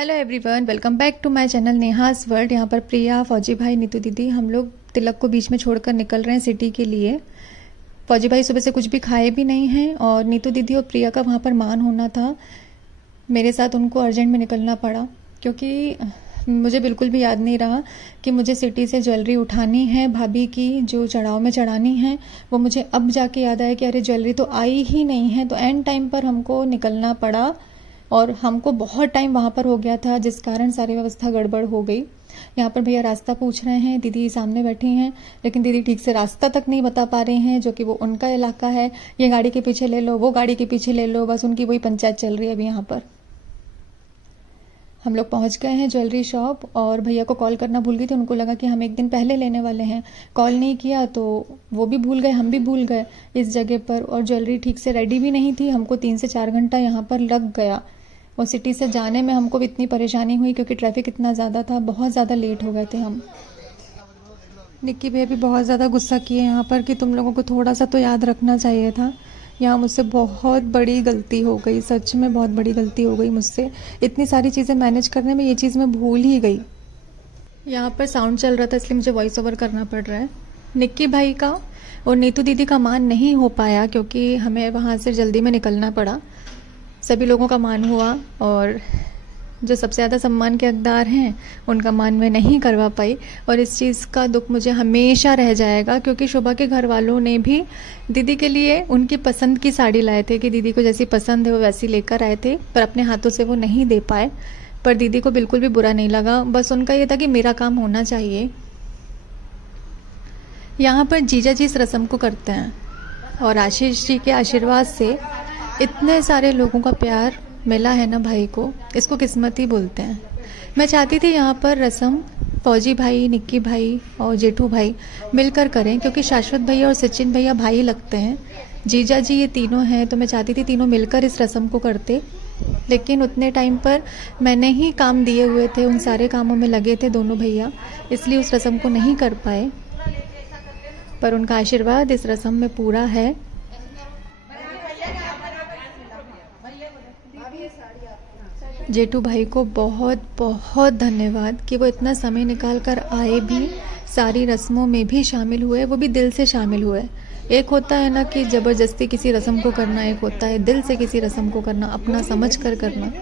Hello everyone, welcome back to my channel Neha's world. यहाँ पर प्रिया, फौजी भाई, नीतू दीदी, हम लोग तिलक को बीच में छोड़कर निकल रहे हैं सिटी के लिए। फौजी भाई सुबह से कुछ भी खाए भी नहीं हैं और नीतू दीदी और प्रिया का वहाँ पर मान होना था। मेरे साथ उनको अर्जेंट में निकलना पड़ा क्योंकि मुझे बिल्कुल भी याद नहीं रहा कि मुझे सिटी से ज्वेलरी उठानी है भाभी की, जो चढ़ाव में चढ़ानी है। वो मुझे अब जाके याद आया कि अरे ज्वेलरी तो आई ही नहीं है। तो एंड टाइम पर हमको निकलना पड़ा और हमको बहुत टाइम वहाँ पर हो गया था, जिस कारण सारी व्यवस्था गड़बड़ हो गई। यहाँ पर भैया रास्ता पूछ रहे हैं, दीदी सामने बैठी हैं, लेकिन दीदी ठीक से रास्ता तक नहीं बता पा रही हैं, जो कि वो उनका इलाका है। ये गाड़ी के पीछे ले लो, वो गाड़ी के पीछे ले लो, बस उनकी वही पंचायत चल रही है अभी। यहाँ पर हम लोग पहुंच गए हैं ज्वेलरी शॉप और भैया को कॉल करना भूल गई थी। उनको लगा कि हम एक दिन पहले लेने वाले हैं, कॉल नहीं किया तो वो भी भूल गए, हम भी भूल गए इस जगह पर। और ज्वेलरी ठीक से रेडी भी नहीं थी। हमको 3 से 4 घंटा यहाँ पर लग गया और सिटी से जाने में हमको भी इतनी परेशानी हुई क्योंकि ट्रैफिक इतना ज़्यादा था। बहुत ज़्यादा लेट हो गए थे हम। निक्की भैया भी बहुत ज़्यादा गुस्सा किए यहाँ पर कि तुम लोगों को थोड़ा सा तो याद रखना चाहिए था। यहाँ मुझसे बहुत बड़ी गलती हो गई, सच में बहुत बड़ी गलती हो गई मुझसे। इतनी सारी चीज़ें मैनेज करने में ये चीज़ मैं भूल ही गई। यहाँ पर साउंड चल रहा था इसलिए मुझे वॉइस ओवर करना पड़ रहा है। निक्की भाई का और नीतू दीदी का मान नहीं हो पाया क्योंकि हमें वहाँ से जल्दी में निकलना पड़ा। सभी लोगों का मान हुआ और जो सबसे ज़्यादा सम्मान के हकदार हैं उनका मान मैं नहीं करवा पाई। और इस चीज़ का दुख मुझे हमेशा रह जाएगा क्योंकि शोभा के घर वालों ने भी दीदी के लिए उनकी पसंद की साड़ी लाए थे कि दीदी को जैसी पसंद है वो वैसी लेकर आए थे, पर अपने हाथों से वो नहीं दे पाए। पर दीदी को बिल्कुल भी बुरा नहीं लगा, बस उनका ये था कि मेरा काम होना चाहिए। यहाँ पर जीजा जी इस रस्म को करते हैं और आशीष जी के आशीर्वाद से इतने सारे लोगों का प्यार मिला है ना भाई को, इसको किस्मत ही बोलते हैं। मैं चाहती थी यहाँ पर रस्म फौजी भाई, निक्की भाई और जेठू भाई मिलकर करें क्योंकि शाश्वत भैया और सचिन भैया भाई लगते हैं। जीजा जी ये तीनों हैं तो मैं चाहती थी तीनों मिलकर इस रस्म को करते, लेकिन उतने टाइम पर मैंने ही काम दिए हुए थे, उन सारे कामों में लगे थे दोनों भैया, इसलिए उस रस्म को नहीं कर पाए। पर उनका आशीर्वाद इस रस्म में पूरा है। जेठू भाई को बहुत बहुत धन्यवाद कि वो इतना समय निकाल कर आए भी, सारी रस्मों में भी शामिल हुए, वो भी दिल से शामिल हुए। एक होता है ना कि ज़बरदस्ती किसी रस्म को करना, एक होता है दिल से किसी रस्म को करना, अपना समझ कर करना।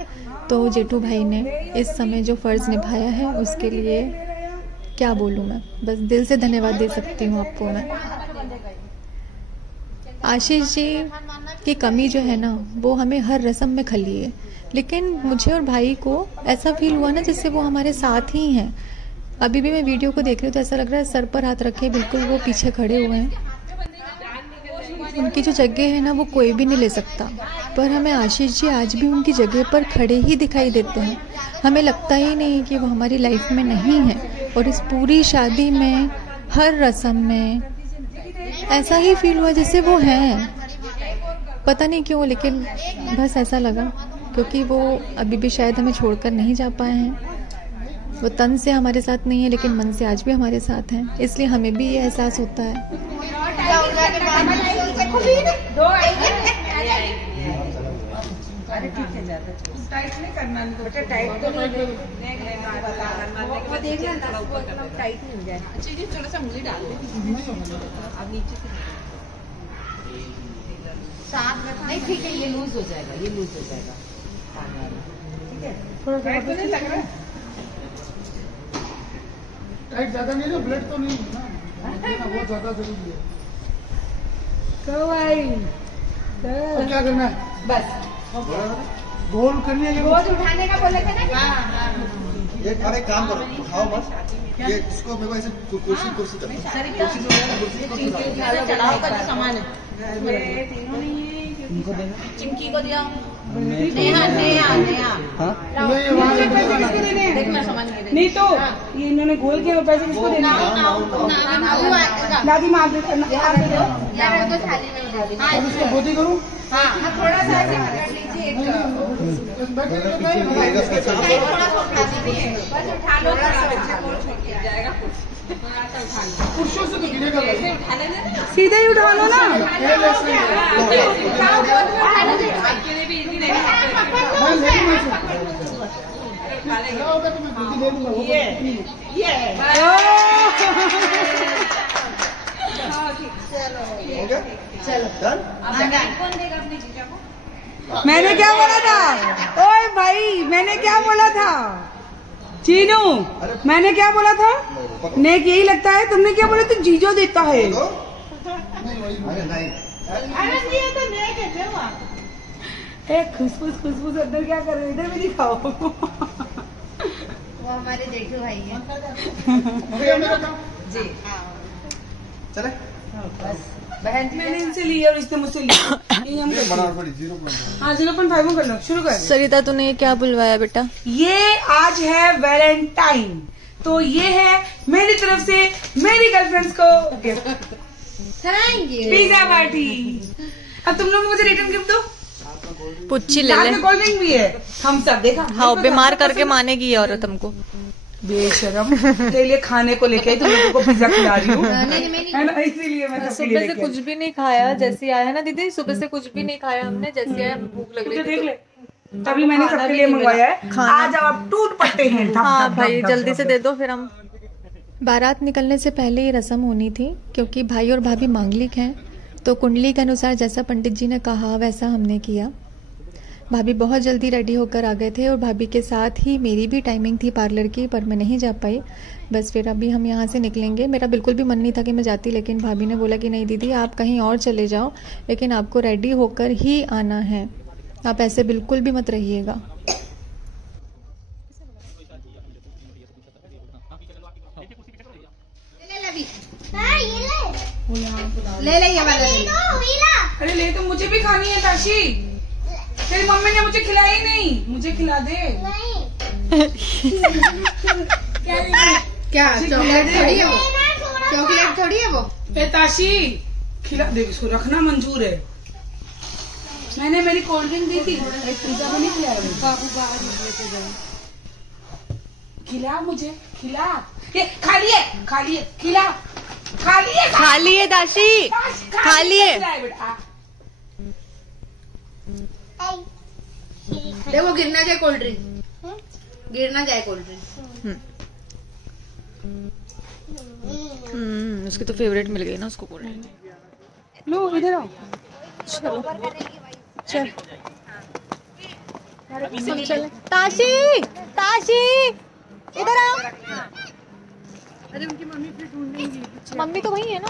तो जेठू भाई ने इस समय जो फ़र्ज़ निभाया है उसके लिए क्या बोलूँ मैं, बस दिल से धन्यवाद दे सकती हूँ आपको मैं। आशीष जी की कमी जो है ना वो हमें हर रस्म में खली है, लेकिन मुझे और भाई को ऐसा फील हुआ ना जैसे वो हमारे साथ ही हैं। अभी भी मैं वीडियो को देख रही हूँ तो ऐसा लग रहा है सर पर हाथ रखे बिल्कुल वो पीछे खड़े हुए हैं। उनकी जो जगह है ना वो कोई भी नहीं ले सकता, पर हमें आशीष जी आज भी उनकी जगह पर खड़े ही दिखाई देते हैं। हमें लगता ही नहीं कि वो हमारी लाइफ में नहीं है। और इस पूरी शादी में हर रस्म में ऐसा ही फील हुआ जैसे वो हैं, पता नहीं क्यों, लेकिन बस ऐसा लगा क्योंकि वो अभी भी शायद हमें छोड़कर नहीं जा पाए हैं। वो तन से हमारे साथ नहीं है लेकिन मन से आज भी हमारे साथ हैं, इसलिए हमें भी ये एहसास होता है। नहीं ठीक है, ये लूज हो जाएगा, ये लूज हो जाएगा। ठीक है, थोड़ा सा नहीं लग रहा है, टाइट ज्यादा नहीं है, ब्लड तो नहीं है ना, बहुत ज्यादा जरूरी है। तो क्या करना है, बस गोल करने के गोद उठाने का बोले थे ना। हाँ। ये अरे काम करो, उठाओ बस ये, इसको मेरे को ऐसे कुर्सी चढ़ाओ का जो सामान है तीनों नहीं है, चिमकी को दिया, नेहा नेहा नेहा देखना सामान नहीं तो ये इन्होंने गोल किया, पैसे किसको देना? दादी मार दे, इसको गोदी करूँ? हाँ थोड़ा सा ऐसे लीजिए, पुरुषों से तो गिरेगा, सीधे ही उठा लो ना। खड़ा होगा तो मैं जल्दी ले लूंगा। हो गया? चलो डन? कौन देगा अपने जीजा को? मैंने क्या बोला था? ओए भाई, मैंने क्या बोला था? चीनू, मैंने क्या बोला था? नेक यही लगता है। तुमने क्या बोला? तो जीजो देता है। अरे नहीं। अरे ये तो नहीं कहते हो आप। खुशबू अंदर क्या कर रहे हो? इधर भी दिखाओ। वो हमारे जेठू भाई हैं। हो गया मेरा काम? जी हाँ चले? बस बहन जी मैंने इनसे ली और इसने मुझसे ली। ये हम करते हैं। थोड़ी 0.5। हाँ 0.5 कर लो। शुरू कर। सरिता तूने ये क्या बुलवाया बेटा? ये आज है वैलेंटाइन, तो ये है मेरी तरफ से मेरी गर्लफ्रेंड्स को gift. Thank you. Pizza party. अब तुम लोग मुझे रिटर्न गिफ्ट दो। पुच्ची ले साथ ले। में कोल्ड ड्रिंक भी है। हम सब देखा। हाँ बीमार करके मानेगी ये औरत हमको। बेशरम तेरे लिए खाने को लेके आई, तुम लोगों को पिज्जा खिला रही हूँ, है ना? इसीलिए मैं सबके लिए सुबह से लेके कुछ भी नहीं खाया, जैसे आया है ना दीदी, सुबह से कुछ भी नहीं खाया हमने, जैसे आया भूख लग आई। रही तो देख थी। ले, तभी मैंने सबके लिए मंगवाया है। आज अब आप टूट पड़ते हैं। हाँ भाई जल्दी से दे दो फिर हम। बारात निकलने से पहले ये रस्म होनी थी, क्योंकि भाई और भाभी मांगलिक हैं, तो कुंडली के अनुसार जैसा पंडित जी ने कहा वैसा हमने किया। भाभी बहुत जल्दी रेडी होकर आ गए थे और भाभी के साथ ही मेरी भी टाइमिंग थी पार्लर की, पर मैं नहीं जा पाई। बस फिर अभी हम यहाँ से निकलेंगे। मेरा बिल्कुल भी मन नहीं था कि मैं जाती, लेकिन भाभी ने बोला कि नहीं दीदी आप कहीं और चले जाओ, लेकिन आपको रेडी होकर ही आना है, आप ऐसे बिल्कुल भी मत रहिएगा। ले ले ये वाला ले ले। अरे ले, तो मुझे भी खानी है ताशी। तेरी मम्मी ने मुझे खिलाई नहीं, मुझे खिला दे। क्या चॉकलेट थोड़ी है वो? चॉकलेट थोड़ी है वो। ए ताशी खिला दे, इसको रखना मंजूर है। मैंने मेरी कोल्ड ड्रिंक दी थी, एक पिज्जा में नहीं खिलाया। बाबू बाहर लेके जाए। खिला मुझे, खिला। ये खा लिए, खा लिए, खिला, खा लिए, खा लिए दाशी, खा लिए। देखो गिरना जाए कोल्ड ड्रिंक, गिरना जाए कोल्ड ड्रिंक। उसकी तो फेवरेट मिल गई ना उसको कोल्ड ड्रिंक। लो इधर आओ। चलो चल ताशी, ताशी इधर आओ। अरे उनकी मम्मी फिर ढूंढेंगी। मम्मी तो वही है ना,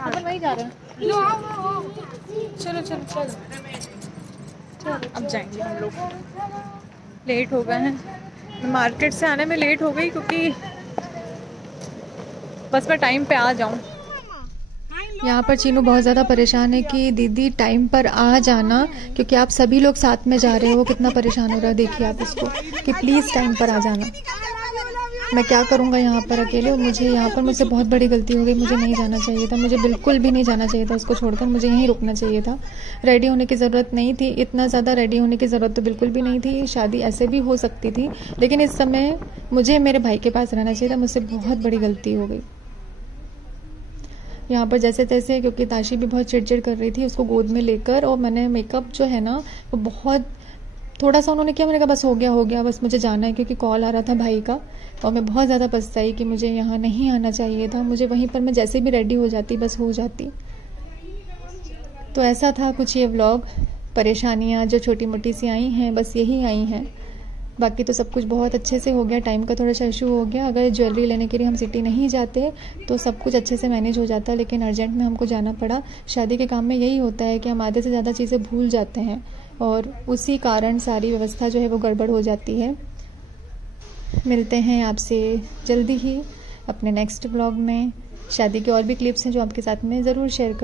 अपन वही जा रहे हैं। चलो चलो चलो अब जाएंगे हम लोग। लेट हो गए हैं, मार्केट से आने में लेट हो गई, क्योंकि बस मैं टाइम पे आ जाऊं। यहाँ पर चीनू बहुत ज़्यादा परेशान है कि दीदी टाइम पर आ जाना, क्योंकि आप सभी लोग साथ में जा रहे हो। वो कितना परेशान हो रहा है, देखिए आप इसको, कि प्लीज़ टाइम पर आ जाना। मैं क्या करूँगा यहाँ पर अकेले, और मुझे यहाँ पर मुझसे बहुत बड़ी गलती हो गई। मुझे नहीं जाना चाहिए था, मुझे बिल्कुल भी नहीं जाना चाहिए था उसको छोड़कर, मुझे यहीं रुकना चाहिए था। रेडी होने की ज़रूरत नहीं थी, इतना ज़्यादा रेडी होने की ज़रूरत तो बिल्कुल भी नहीं थी। शादी ऐसे भी हो सकती थी, लेकिन इस समय मुझे मेरे भाई के पास रहना चाहिए था। मुझसे बहुत बड़ी गलती हो गई। यहाँ पर जैसे तैसे, क्योंकि ताशी भी बहुत चिड़चिड़ कर रही थी, उसको गोद में लेकर, और मैंने मेकअप जो है ना वो बहुत थोड़ा सा उन्होंने किया, मैंने कहा बस हो गया बस मुझे जाना है, क्योंकि कॉल आ रहा था भाई का। और मैं बहुत ज़्यादा पछताई कि मुझे यहाँ नहीं आना चाहिए था, मुझे वहीं पर मैं जैसे भी रेडी हो जाती बस हो जाती। तो ऐसा था कुछ ये व्लॉग। परेशानियाँ जो छोटी मोटी सी आई हैं बस यही आई हैं, बाकी तो सब कुछ बहुत अच्छे से हो गया। टाइम का थोड़ा सा इशू हो गया, अगर ज्वेलरी लेने के लिए हम सिटी नहीं जाते तो सब कुछ अच्छे से मैनेज हो जाता, लेकिन अर्जेंट में हमको जाना पड़ा। शादी के काम में यही होता है कि हम आधे से ज़्यादा चीज़ें भूल जाते हैं, और उसी कारण सारी व्यवस्था जो है वो गड़बड़ हो जाती है। मिलते हैं आपसे जल्दी ही अपने नेक्स्ट व्लॉग में। शादी के और भी क्लिप्स हैं जो आपके साथ में ज़रूर शेयर कर